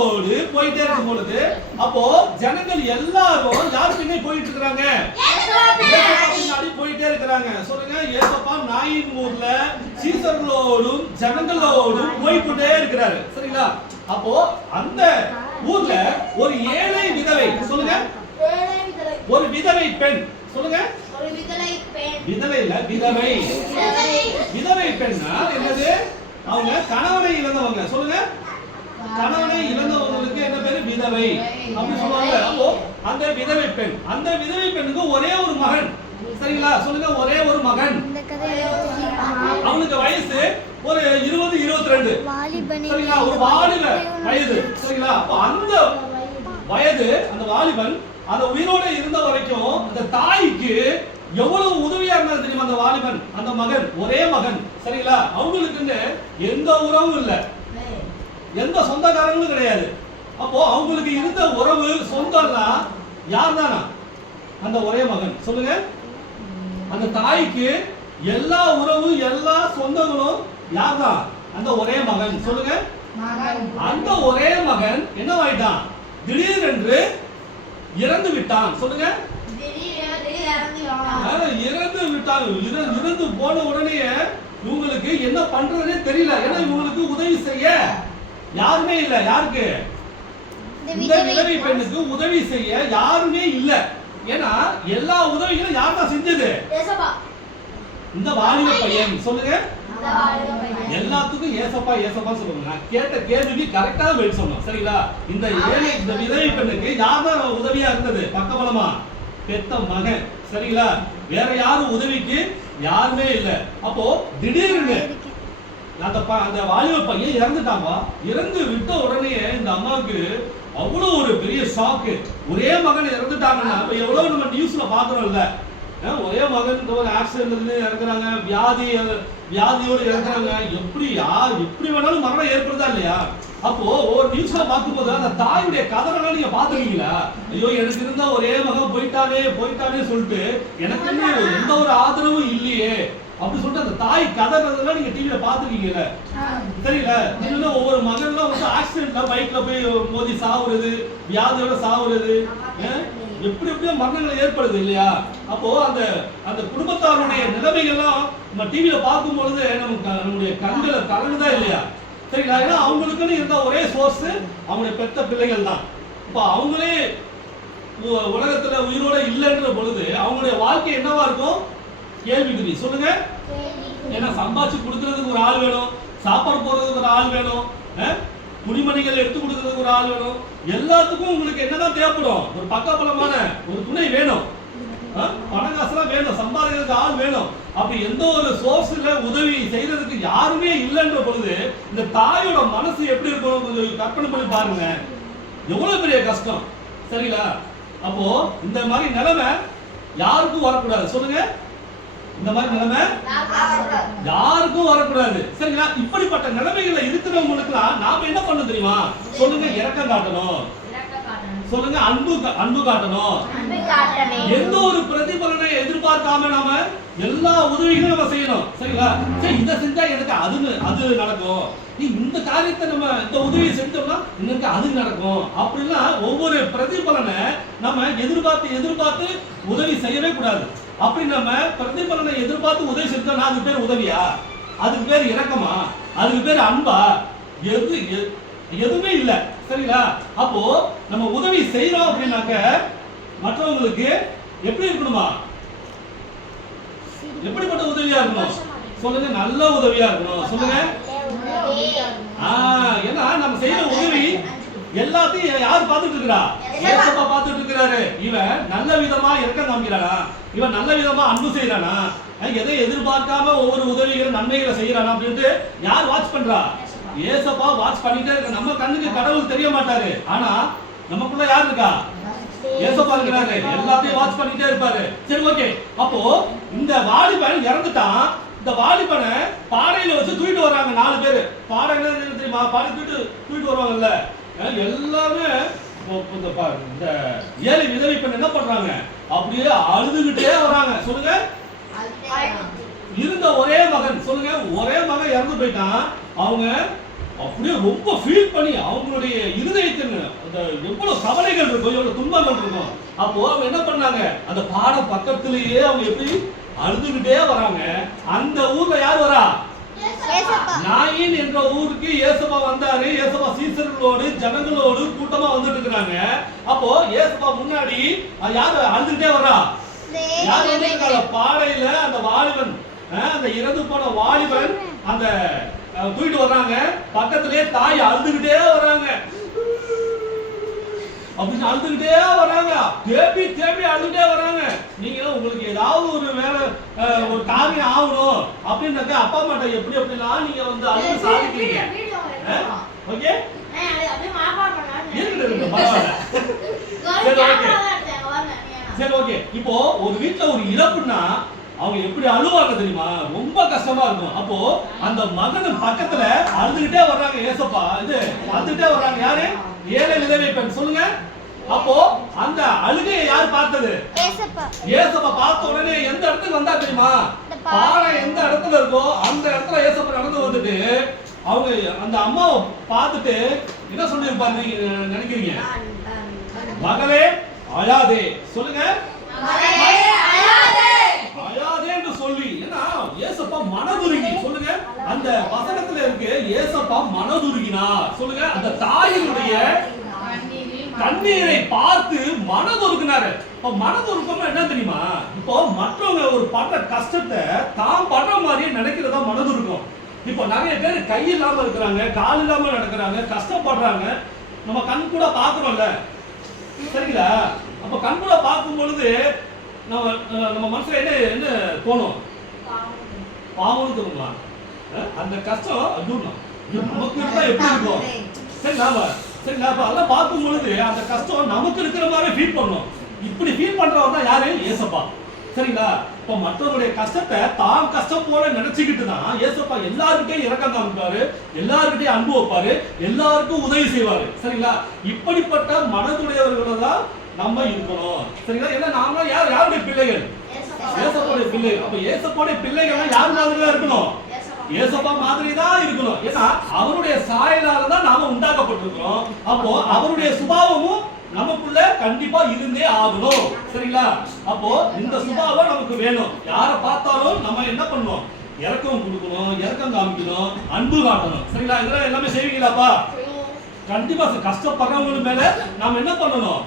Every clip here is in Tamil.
ஜனங்களோடு போயிட்டே இருக்கும் பொழுது அப்போ ஜனங்கள் எல்லாரும் யாரு பின்னாடி போயிட்டு இருக்காங்க பின்னாடி போயிட்டே இருக்கிறாங்க. சொல்லுங்க ஏசப்பா நாயின் ஊர்ல சீசர்களோடும் ஜனங்களோடும் போய்க்கொண்டே இருக்கிறாரு. சரிங்களா? அப்போ அந்த ஊர்ல ஒரு ஏழை விதவை சொல்லுங்க. ஒரு விதவை பெண் சொல்லுங்க. விதவை. இல்ல விதவை. விதவை பெண்ணா என்னது? அவங்க கணவனை இழந்தவங்க சொல்லுங்க. கணவனை இழந்தவங்களுக்கு என்ன பேரு? விதவை. அப்படி சொல்லுவாங்க. அப்போ அந்த விதவை பெண். அந்த விதவை பெண்ணுக்கு ஒரே ஒரு மகன். சரிங்களா? சொல்லுங்க. ஒரே ஒரு மகன். அவனுக்கு வயசு ஒரு இருபது இருபத்தி ரெண்டு சரிங்களா? ஒரு வாலிப வயது. சரிங்களா? அப்போ அந்த வயது அந்த வாலிபன் அந்த உயிரோட இருந்த வரைக்கும் அந்த தாய்க்கு எவ்வளவு உதவியா இருந்தாலும் தெரியுமா அந்த வாலிபன்? அந்த மகன். ஒரே மகன். சரிங்களா? அவங்களுக்குன்னு எந்த உறவும் இல்லை. எந்த சொந்தக்காரங்களும் கிடையாது. அப்போ அவங்களுக்கு இருந்த உறவு சொந்தம்னா யார் தானா? அந்த ஒரே மகன். சொல்லுங்க. அந்த தாய்க்கு எல்லா உறவும் எல்லா சொந்தங்களும் யார் தான்? அந்த ஒரே மகன். சொல்லுங்க. அந்த ஒரே மகன் என்னவாயிட்டான் திடீரென்று இறந்து விட்டான். சொல்லுங்க. இறந்து விட்டான். இற- இறந்து போன உடனே இவங்களுக்கு என்ன பண்றதுனே தெரியல. ஏன்னா இவங்களுக்கு உதவி செய்ய யாருமே இல்ல யாருக்கு? இந்த விதவை பெண்ணுக்கு உதவி செய்ய யாருமே இல்ல. ஏன்னா எல்லா உதவிகளும் யார் தான் செஞ்சது? இந்த வாலிப பையன். சொல்லுங்க. எல்லாத்துக்கும் ஏசப்பா ஏசப்பா சொல்லுங்க நான் கேட்ட கேள்விக்கு கரெக்டா பதில் சொன்னோம் சரிங்களா? இந்த ஏழை இந்த விதவை பெண்ணுக்கு யார் தான் உதவியா இருந்தது? பக்கபலமா பெத்த மகன். சரிங்களா? வேற யாரும் உதவிக்கு யாருமே இல்ல. அப்போ திடீர்னு அந்த அந்த வாலிப பையன் இறந்துட்டாம்பா இறந்து விட்ட உடனே இந்த அம்மாவுக்கு அவ்வளோ ஒரு பெரிய ஷாக்கு ஒரே மகன் இறந்துட்டாங்கன்னா இப்போ எவ்வளோ நம்ம நியூஸில் பார்க்குறோம்ல. ஒரே மகன் இந்த ஒரு ஆக்சிடென்ட்ல இறக்குறாங்க வியாதி வியாதியோடு இறக்குறாங்க. எப்படி யார் எப்படி வேணாலும் மரணம் ஏற்படுதா இல்லையா? அப்போ ஒரு நியூஸ்ல பார்க்கும்போது அந்த தாயுடைய கதறெல்லாம் நீங்க பாத்துருக்கீங்களா ஐயோ எனக்கு இருந்தா ஒரே மகன் போயிட்டானே போயிட்டானே சொல்லிட்டு எனக்கு எந்த ஒரு ஆதரவும் இல்லையே. அப்படி சொல்லிட்டு அந்த தாய் கதறதெல்லாம் நீங்க டிவில பாத்துருக்கீங்கல்ல தெரியல. இன்னும் ஒவ்வொரு மகன்லாம் வந்து ஆக்சிடென்ட்ல பைக்ல போய் மோதி சாவுறது வியாதியோட சாவுறது எப்படி எப்படியோ மரணங்கள் ஏற்படுது இல்லையா? அப்போ அந்த அந்த குடும்பத்தாருடைய நிலைமைகள்லாம் நம்ம டிவியில பார்க்கும் பொழுது நமக்கு நம்முடைய கண்களை கலங்குதா இல்லையா? சரிங்களா ஏன்னா அவங்களுக்குன்னு இருந்த ஒரே சோர்ஸ் அவங்களுடைய பெத்த பிள்ளைகள் தான். இப்போ அவங்களே உலகத்துல உயிரோட இல்லைன்ற பொழுது அவங்களுடைய வாழ்க்கை என்னவா இருக்கும்? கேள்விக்குறி சொல்லுங்க. ஏன்னா சம்பாதிச்சு கொடுக்கறதுக்கு ஒரு ஆள் வேணும். சாப்பாடு போடுறதுக்கு ஒரு ஆள் வேணும். துணிமணிகள் எடுத்து கொடுக்கறதுக்கு ஒரு ஆள் வேணும். எல்லாத்துக்கும் உங்களுக்கு என்னதான் தேவைப்படும்? ஒரு பக்கபலமான ஒரு துணை வேணும். அஹ்? பணம் காசுலாம் வேணும். சம்பாதிக்கிறதுக்கு ஆள் வேணும். அப்படி எந்த ஒரு சோர்ஸ்ல உதவி செய்யறதுக்கு யாருமே இல்லைன்ற பொழுது இந்த தாயோட மனசு எப்படி இருக்கணும் கொஞ்சம் கற்பனை பண்ணி பாருங்க. எவ்வளவு பெரிய கஷ்டம். சரிங்களா? அப்போ இந்த மாதிரி நிலைமை யாருக்கும் வரக்கூடாது. சொல்லுங்க. இந்த மாதிரி நிலைமை யாருக்கும் வரக்கூடாது. சரிங்களா? இப்படிப்பட்ட நிலைமைகள்ல இருக்கிறவங்களுக்குலாம் நாம என்ன பண்ண தெரியுமா? சொல்லுங்க இறக்கம் காட்டணும். சொல்லுங்க அன்பு கா- அன்பு காட்டணும். எந்த ஒரு பிரதிபலனை எதிர்பார்க்காம நாம எல்லா உதவிகளும் நம்ம செய்யணும். சரிங்களா? சரி இதை செஞ்சா எனக்கு அது அது நடக்கும். நீ இந்த காரியத்தை நம்ம இந்த உதவியை செஞ்சோம்னா எனக்கு அது நடக்கும். அப்படின்னா ஒவ்வொரு பிரதிபலனை நம்ம எதிர்பார்த்து எதிர்பார்த்து உதவி செய்யவே கூடாது. அப்படி நம்ம பிரதிபலனை எதிர்பார்த்து உதவி செஞ்சோம்னா அதுக்கு பேர் உதவியா? அதுக்கு பேர் இரக்கமா? அதுக்கு பேர் அன்பா? எது எதுவுமே இல்ல. சரிங்களா? அப்போ நம்ம உதவி செய்யறோம் அப்படின்னாக்க மற்றவங்களுக்கு எப்படி இருக்கணுமா? எப்படிப்பட்ட உதவியா இருக்கணும்? சொல்லுங்க நல்ல உதவியா இருக்கணும். சொல்லுங்க. ஆ, ஏன்னா நம்ம செய்யற உதவி எல்லாத்தையும் யார் பார்த்துட்டு இருக்கிறா ஏசப்பா பார்த்துட்டு இருக்கிறாரு? இவன் நல்ல விதமா இறக்கம் காமிக்கிறானா? இவன் நல்ல விதமா அன்பு செய்யறானா எதை எதிர்பார்க்காம ஒவ்வொரு உதவிகளும் நன்மைகளை செய்யறானா அப்படின்ட்டு யார் வாட்ச் பண்றா? ஏசப்பா வாட்ச் பண்ணிட்டே இருக்க. நம்ம கண்ணுக்கு கடவுள் தெரிய மாட்டாரு. ஆனா நமக்குள்ள யார் இருக்கா? ஏசப்பா இருக்கிறாரு. எல்லாத்தையும் வாட்ச் பண்ணிட்டே இருப்பாரு. சரி ஓகே அப்போ இந்த வாலிபன் இறந்துட்டான். இந்த வாலிபனை பாறையில வச்சு தூக்கிட்டு வர்றாங்க நாலு பேர். பாறை என்ன தெரியுமா? பாறை தூக்கிட்டு தூக்கிட்டு வருவாங்கல்ல. எல்லாமே இப்போ இந்த பா- இந்த ஏழை விதவை பெண் என்ன பண்றாங்க? அப்படியே அழுதுகிட்டே வராங்க. சொல்லுங்க. இருந்த ஒரே மகன் சொல்லுங்க. ஒரே மகன் இறந்து போயிட்டான். அவங்க அப்படியே ரொம்ப ஃபீல் பண்ணி அவங்களுடைய இருதயத்தின் அந்த எவ்வளவு கவலைகள் இருக்கும் எவ்வளவு துன்பங்கள் இருக்கும் அப்போ அவங்க என்ன பண்ணாங்க? அந்த பாடம் பக்கத்திலேயே அவங்க எப்படி அழுதுகிட்டே வராங்க. அந்த ஊர்ல யார் வரா? நாயின் என்ற ஊருக்கு இயேசுபா வந்தாரு. இயேசுபா சீசர்களோடு ஜனங்களோடு கூட்டமா வந்துட்டு இருக்கிறாங்க. அப்போ இயேசுபா முன்னாடி யாரு? அழுதுகிட்டே வரா யார் வந்திருக்காங்க பாடையில அந்த வாலிபன் அந்த இறந்து போன வாலிபன் அந்த தூக்கிட்டு வர்றாங்க. பக்கத்திலே தாய் அழுதுகிட்டே வராங்க அப்படின்னு அழுதுகிட்டே வராங்க தேம்பி தேம்பி அழுதுகிட்டே வராங்க நீங்க உங்களுக்கு ஏதாவது ஒரு வேலை ஒரு காரியம் ஆகணும் அப்படின்னாக்க அப்பா அம்மாட்ட எப்படி எப்படிலாம் நீங்க வந்து அழுது சாதிக்கிறீங்க? ஓகே? சரி ஓகே. இப்போ ஒரு வீட்ல ஒரு இழப்புன்னா அவங்க எப்படி அழுவாங்க தெரியுமா? ரொம்ப கஷ்டமா இருக்கும். அப்போ அந்த மகன் பக்கத்துல அழுதுகிட்டே வர்றாங்க ஏசப்பா. இது அழுதுகிட்டே வர்றாங்க. யாரு? ஏழை விதவை பெண். சொல்லுங்க. அப்போ அந்த அழுகையை யார் பார்த்தது? ஏசப்பா. பார்த்த உடனே எந்த இடத்துக்கு வந்தா தெரியுமா? பாறை எந்த இடத்துல இருக்கோ அந்த இடத்துல ஏசப்பா நடந்து வந்துட்டு அவங்க அந்த அம்மாவை பார்த்துட்டு என்ன சொல்லியிருப்பாரு நீங்க நினைக்கிறீங்க? மகளே அழாதே. சொல்லுங்க அழாதே என்று சொல்லி ஏன்னா ஏசப்பா மனதுருகி சொல்லுங்க அந்த வசனத்துல இருக்கு ஏசப்பா மனதுருகினார். சொல்லுங்க அந்த தாயினுடைய கண்ணீரை பார்த்து மனதுருகினாரு. இப்போ மனதுருக்கம் என்ன தெரியுமா? இப்போ மற்றவங்க ஒரு படுற கஷ்டத்தை தான் படுற மாதிரியே நினைக்கிறதா மனதுருக்கம். இப்போ நிறைய பேர் கை இல்லாம இருக்கிறாங்க கால் இல்லாம நடக்கிறாங்க கஷ்டப்படுறாங்க. நம்ம கண் கூட பாக்குறோம்ல சரிங்களா? அப்ப கண் கூட பார்க்கும் பொழுது நம்ம நம்ம மனசுல என்ன என்ன தோணும்? பாவம்னு தோணுமா? அந்த கஷ்டம் அதுவும் நமக்கு இருந்தா எப்படி இருக்கும்? சரிங்களா சரிங்களா அப்ப அதெல்லாம் பார்க்கும் பொழுது அந்த கஷ்டம் நமக்கு இருக்கிற மாதிரி ஃபீல் பண்ணும். இப்படி ஃபீல் பண்றவங்க தான் யாரு? ஏசப்பா. சரிங்களா? இப்போ மற்றவருடைய கஷ்டத்தை தான் கஷ்டம் போல நினைச்சுக்கிட்டு தான் ஏசப்பா எல்லாருக்கிட்டையும் இறக்கம் காமிப்பாரு எல்லாருக்கிட்டையும் அன்பு வைப்பாரு எல்லாருக்கும் உதவி செய்வாரு. சரிங்களா? இப்படிப்பட்ட மனதுடையவர்களை தான் நம்ம இருக்கணும். சரிங்களா? ஏன்னா நாம யார்? யாருடைய பிள்ளைகள்? ஏசப்பாவுடைய பிள்ளைகள். அப்ப ஏசப்பாவுடைய பிள்ளைகள் யார் மாதிரி தான் இருக்கணும்? ஏசப்பா மாதிரி தான் இருக்கணும். ஏன்னா அவருடைய சாயலால தான் நாம உண்டாக்கப்பட்டிருக்கிறோம். அப்போ அவருடைய சுபாவமும் நமக்குள்ள கண்டிப்பா இருந்தே ஆகணும். சரிங்களா? அப்போ இந்த சுபாவம் நமக்கு வேணும். யாரை பார்த்தாலும் நம்ம என்ன பண்ணணும் இறக்கம் கொடுக்கணும் இறக்கம் காமிக்கணும் அன்பு காட்டணும். சரிங்களா? இதெல்லாம் எல்லாமே செய்வீங்களாப்பா? கண்டிப்பா கஷ்டப்படுறவங்களுக்கு மேல நாம என்ன பண்ணணும்?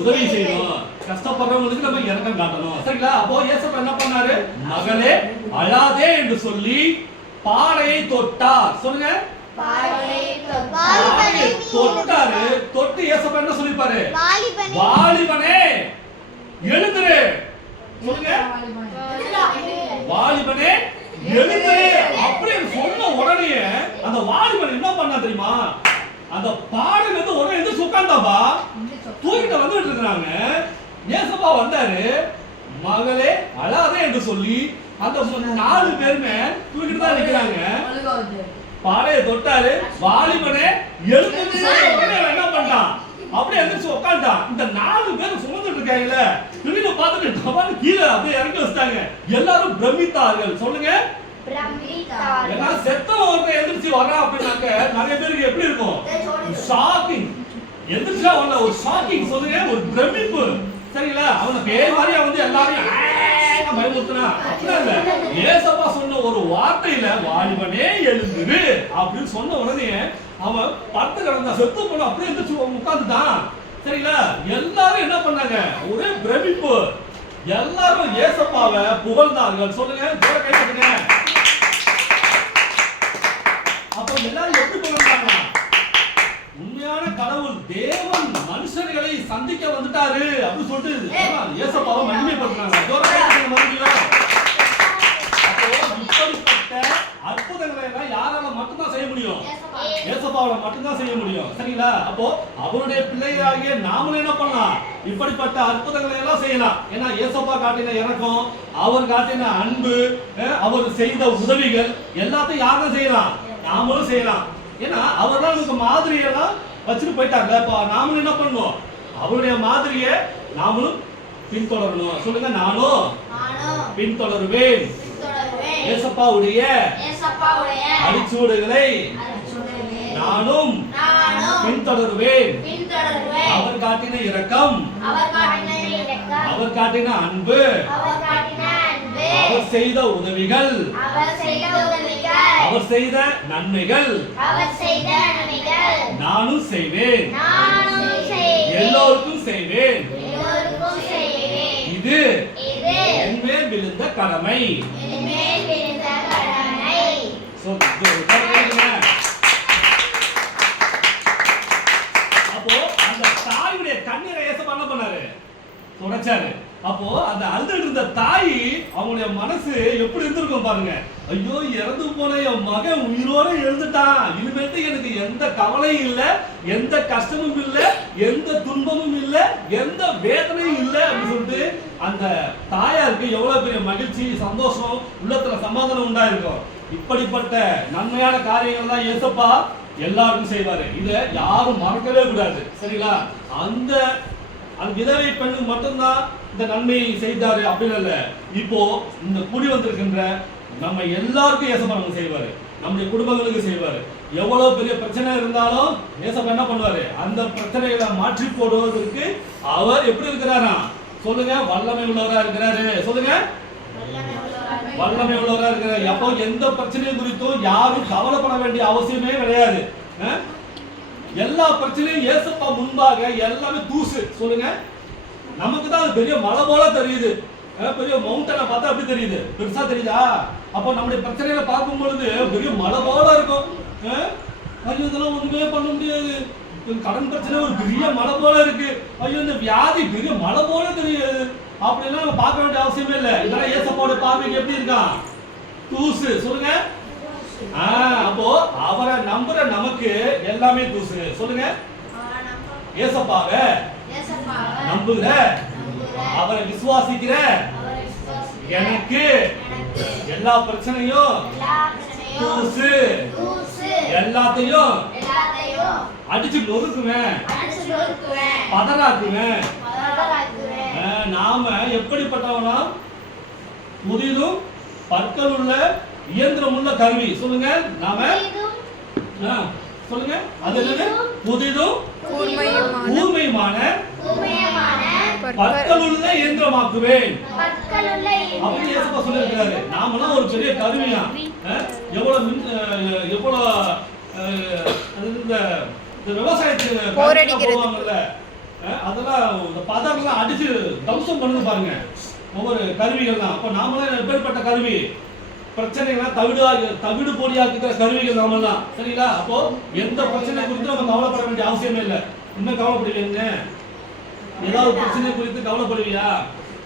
உதவி செய்யணும் கஷ்டப்படுறவங்களுக்கு நம்ம இறக்கம் காட்டணும். சரிங்களா? அப்போ ஏசப்பா என்ன பண்ணாரு? மகளே அழாதே என்று சொல்லி பாறையை தொட்டார். சொல்லுங்க. தொட்டாரு. தொட்டு ஏசப்பா என்ன சொல்லிருப்பாரு வாலிபனே. வாலிபனே எழுந்துரு. சொல்லுங்க. வாலிபனே எழுந்துரு. அப்படின்னு சொன்ன உடனே அந்த வாலிபன் என்ன பண்ணா தெரியுமா? அந்த பாடல் வந்து உடனே எந்திரிச்சு உட்கார்ந்தாப்பா. தூக்கிட்டு வந்துட்டு இருக்காங்க ஏசப்பா வந்தாரு. மகளே அழாதே என்று சொல்லி அந்த நாலு பேருமே தூக்கிட்டு தான் நிக்கிறாங்க. பாடையை தொட்டாரு. வாலிபனே எழுந்து என்ன பண்ணான்? அப்படியே எந்திரிச்சு உட்காந்துட்டான் இந்த நாலு பேர் சுமந்துட்டு இருக்காங்கல்ல. திடீர்னு பார்த்துட்டு டபான்னு கீழே அப்படியே இறங்கி வச்சிட்டாங்க. எல்லாரும் பிரமித்தார்கள். சொல்லுங்க. ஏன்னா செத்தவன் ஒருத்தன் எந்திரிச்சு வரான் அப்படின்னாக்க நிறைய பேருக்கு எப்படி இருக்கும்? ஷாக்கிங் எந்திரிச்சா அவன ஒரு ஷாக்கிங் சொல்லுங்க ஒரு பிரமிப்பு சரிங்களா? அவன பேர் மாதிரி வந்து எல்லாரையும் பயமுறுத்துனா? இல்ல. ஏசப்பா சொன்ன ஒரு வார்த்தையில வாலிபனே எழுந்துரு அப்படின்னு சொன்ன உடனே அவன் படுத்து கிடந்தா செத்து போன அப்படியே எந்திரிச்சு உட்காந்துட்டான் சரிங்களா? எல்லாரும் என்ன பண்ணாங்க? ஒரே பிரமிப்பு. எல்லாரும் ஏசப்பாவை புகழ்ந்தார்கள். சொல்லுங்க அப்போ எல்லாரும் எப்படி புகழ்ந்தாங்க? உண்மையான கடவுள் தேவன் மனுஷர்களை சந்திக்க வந்துட்டாரு அப்படின்னு சொல்லிட்டு ஏசப்பாவை மகிமைப்படுத்துறாங்க. இப்படிப்பட்ட அற்புதங்களை எல்லாம் யாரால மட்டும்தான் செய்ய முடியும்? ஏசப்பாவால மட்டும்தான் செய்ய முடியும். சரிங்களா? அப்போ அவருடைய பிள்ளைகளாகிய நாமளும் என்ன பண்ணலாம்? இப்படிப்பட்ட அற்புதங்களை எல்லாம் செய்யலாம். ஏன்னா ஏசப்பா காட்டின இறக்கம் அவர் காட்டின அன்பு அவர் செய்த உதவிகள் எல்லாத்தையும் யாரும் செய்யலாம்? நாமளும் செய்யலாம். ஏன்னா அவர் தான் நமக்கு மாதிரியெல்லாம் வச்சுட்டு போயிட்டாங்க. இப்போ நாமளும் என்ன பண்ணுவோம்? அவருடைய மாதிரியை நாமளும் பின்தொடரணும். சொல்லுங்க நானும் பின்தொடருவேன். ஏசப்பாவுடைய அருட்சுடரே நானும் பின்தொடருவேன். அவர் காட்டின இரக்கம் அவர் காட்டின அன்பு அவர் செய்த உதவிகள் அவர் செய்த நன்மைகள் அவர் செய்த நன்மைகள் நானும் செய்வேன். நானும் செய்வேன். எல்லோருக்கும் செய்வேன். எல்லோருக்கும் செய்வேன். இது இது என் மேல் விழுந்த கடமை. என் மேல் விழுந்த கடமை கடமைங்க. அப்போ அந்த தாயுடைய கண்ணீரை ஏசப்பா என்ன பண்ணாரு. துடைச்சாரு. அப்போ அந்த அழுதுட்டு இருந்த தாய் அவங்களுடைய மனசு எப்படி இருந்திருக்கும் பாருங்க. ஐயோ இறந்து போன என் மகன் உயிரோட எழுந்துட்டான். இனிமேட்டு எனக்கு எந்த கவலையும் இல்லை எந்த கஷ்டமும் இல்லை எந்த துன்பமும் இல்லை எந்த வேதனையும் இல்லை அப்படின்னு சொல்லிட்டு அந்த தாயாருக்கு எவ்வளவு பெரிய மகிழ்ச்சி சந்தோஷம் உள்ளத்துல சமாதானம் உண்டாயிருக்கும். இப்படிப்பட்ட நன்மையான காரியங்கள் தான் ஏசப்பா எல்லாருக்கும் செய்வாரு. இதை யாரும் மறக்கவே கூடாது. சரிங்களா? அந்த அந்த விதவை பெண்ணுக்கு மட்டும்தான் இந்த நன்மையை செய்தாரு அப்படின்னு இல்ல. இப்போ இந்த குடி வந்திருக்கின்ற நம்ம எல்லாருக்கும் ஏசப்பா செய்வாரு. நம்முடைய குடும்பங்களுக்கு செய்வாரு. எவ்வளவு பெரிய பிரச்சனை இருந்தாலும் ஏசப்பா என்ன பண்ணுவாரு? அந்த பிரச்சனைகளை மாற்றி போடுவதற்கு அவர் எப்படி இருக்கிறாரா? சொல்லுங்க வல்லமை உள்ளவரா இருக்கிறாரு. சொல்லுங்க. வல்லமை உள்ளவரா இருக்கிறார். அப்போ எந்த பிரச்சனையும் குறித்தும் யாரும் கவலைப்பட வேண்டிய அவசியமே கிடையாது. எல்லா பிரச்சனையும் ஏசப்பா முன்பாக எல்லாமே தூசு. சொல்லுங்க. நமக்கு தான் அது பெரிய மலை போல தெரியுது. பெரிய மவுண்டனை பார்த்தா அப்படி தெரியுது? பெருசா தெரியுதா? அப்போ நம்முடைய பிரச்சனைகளை பார்க்கும் பொழுது பெரிய மலை போல இருக்கும்? ஐயோ இதெல்லாம் ஒண்ணுமே பண்ண முடியாது. கடன் பிரச்சனை ஒரு பெரிய மலை போல இருக்கு. ஐயோ இந்த வியாதி பெரிய மலை போல தெரியுது. அப்படிலாம் நம்ம பார்க்க வேண்டிய அவசியமே இல்லை. இதெல்லாம் ஏசப்பாவோட பார்வைக்கு எப்படி இருக்கான் தூசு. சொல்லுங்க. ஆ, அப்போ அவரை நம்புற நமக்கு எல்லாமே தூசு. சொல்லுங்க. ஏசப்பாவை. நம்புகிற அவரை விசுவாசிக்கிற எனக்கு எல்லா பிரச்சனையும் தூசு எல்லாத்தையும் அடிச்சு நொறுக்குவேன். அடிச்சு பதறாக்குவேன் நாம எப்படிப்பட்டவனா புதிதும் பற்கள் உள்ள இயந்திரம் உள்ள கருவி. சொல்லுங்க நாம. ஆ, சொல்லுங்க. அது என்னது? புதிதும் கூர்மையுமான இயந்திரமாக்குவேன். பற்களுள்ள அப்படின்னு இயேசுப்பா சொல்லியிருக்கிறாரு. நாமெல்லாம் ஒரு பெரிய கருவியா? எவ்வளவு மின் எவ்வளவு இந்த விவசாயத்துக்கு. போடுவாங்கல்ல, அதெல்லாம் இந்த பதர்லாம் அடிச்சு தம்சம் பண்ணுது பாருங்க. ஒவ்வொரு கருவிகள்லாம். அப்போ நாமெல்லாம் எப்பேற்பட்ட கருவி. பிரச்சனைகள்லாம் தவிடு தவிடு பொடியாக்குற கருவிகள் நாமெல்லாம். சரிங்களா? அப்போ எந்த பிரச்சனை குறித்து நம்ம கவலைப்பட வேண்டிய அவசியமே இல்லை. இன்னும் கவலைப்படுவீங்க ஏதாவது பிரச்சனை குறித்து கவலைப்படுவியா?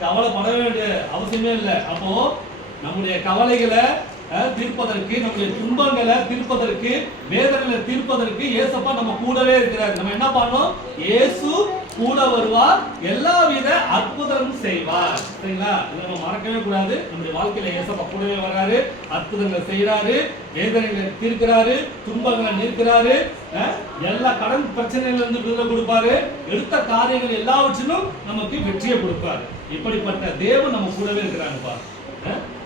கவலைப்பட வேண்டிய அவசியமே இல்லை. அப்போ நம்முடைய கவலைகளை அஹ், தீர்ப்பதற்கு நம்முடைய துன்பங்களை தீர்ப்பதற்கு வேதனைகளை தீர்ப்பதற்கு ஏசப்பா நம்ம கூடவே இருக்கிறார். நம்ம என்ன பண்ணோம் இயேசு கூட வருவார் எல்லாவித அற்புதமும் செய்வார். சரிங்களா? இதை நம்ம மறக்கவே கூடாது. நம்முடைய வாழ்க்கையில ஏசப்பா கூடவே வர்றாரு அற்புதங்களை செய்யறாரு வேதனைகளை தீர்க்கிறாரு. துன்பங்களை நிற்கிறாரு. எல்லா கடன் பிரச்சனையில இருந்து விடுதலை கொடுப்பாரு. எடுத்த காரியங்கள் எல்லாவற்றிலும் நமக்கு வெற்றியை கொடுப்பாரு. இப்படிப்பட்ட தேவன் நம்ம கூடவே இருக்கிறாங்கப்பா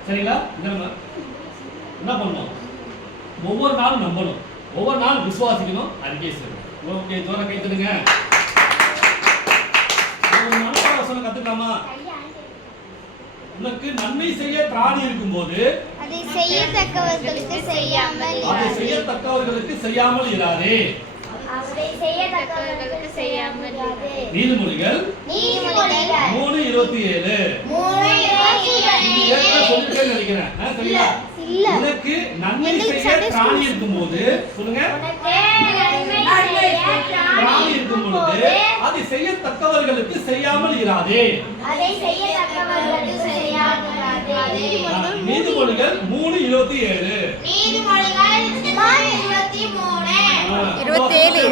சரிங்களா? நம்ம என்ன பண்ணணும் ஒவ்வொரு நாளும் நம்பணும். ஒவ்வொரு நாளும் விசுவாசிக்கணும். அறிக்கை செய்யணும். ஓகே தூரம் கைத்தடுங்க வசனம் கத்துக்கலாமா உனக்கு நன்மை செய்ய திராணி இருக்கும்போது அதை செய்யத்தக்கவர்களுக்கு செய்யாமல் அதை. செய்யத்தக்கவர்களுக்கு செய்யாமல் இராதே. நீதிமொழிகள் மூணு இருபத்தி ஏழு சொல்லிட்டேன்னு நினைக்கிறேன். உனக்கு நன்மை செய்ய திராணி. இருக்கும்போது சொல்லுங்க திராணி இருக்கும் பொழுது அதை செய்யத்தக்கவர்களுக்கு செய்யாமல் இராதே. செய்யாமல் இராதே நீதிமொழிகள் மூணு இருபத்தி ஏழு. இருபத்தி ஏழு